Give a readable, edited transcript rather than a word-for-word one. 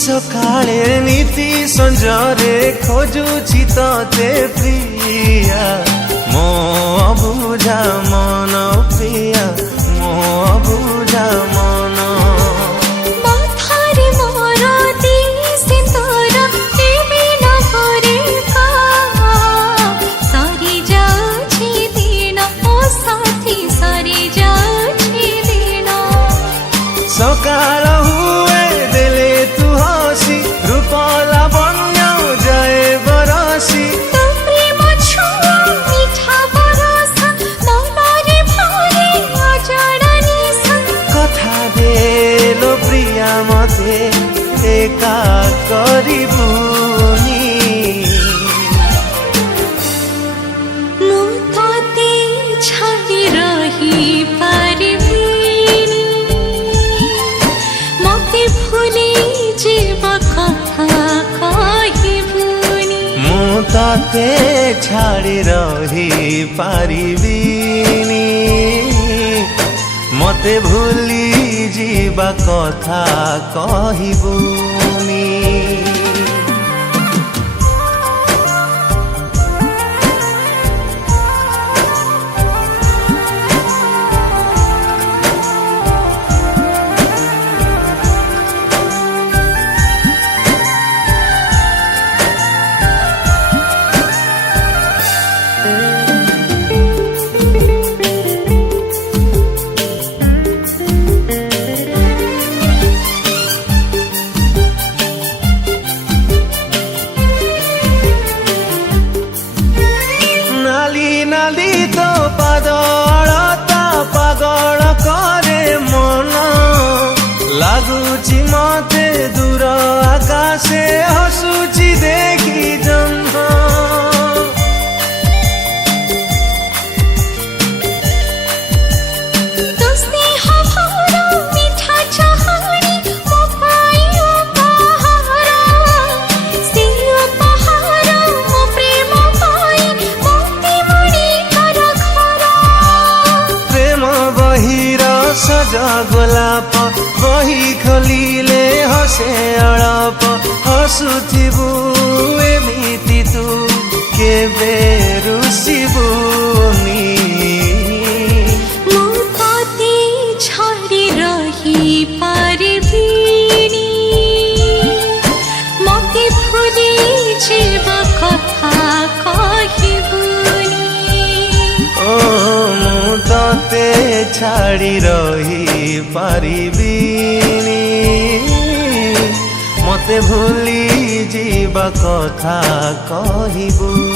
सकाळे नीति संजरे खोजुछि तते प्रिया मो अबुझा मन प्रिया मो अबुझा मन माथारे मोर सिंदूर तेमे न करे का सरी जाउछि दिन ओ साथी सरी जाउछि दिन सकाळ हुए देले तू हसी रूप लावण्य जाए बरसी प्रेम छुआ मीठा बरसा मनरे भरे अजडनी कथा देलो प्रिया मते एका करिबुनी मु तते छाडी रही पारिबिनी मते भूली जीव कथा कहिबुनी मु तते छाड़ी रही पारिबिनी मते भूली जीवा कथा कहिबुनी नाली तो पादलता पागल करे मन लागुची मते दूर आकाशे हसुची देखी जन्म तो स्नेह भरा मीठा चाहनी मो पाई उपहार से उपहार मो प्रेम पाई मुक्ति मणि कर खरा प्रेम बहिर सजा गोलाप बही खोलिले हसे अळप हसुथिबु एमिति तू केबे रुसिबुनी मु तते छाडी रही पारिबिनी मते भूली जीव कथा कहिबुनी ओ मु तते छाड़ी रही पारिबिनी मते भूली जीवा कथा कहिबुनी।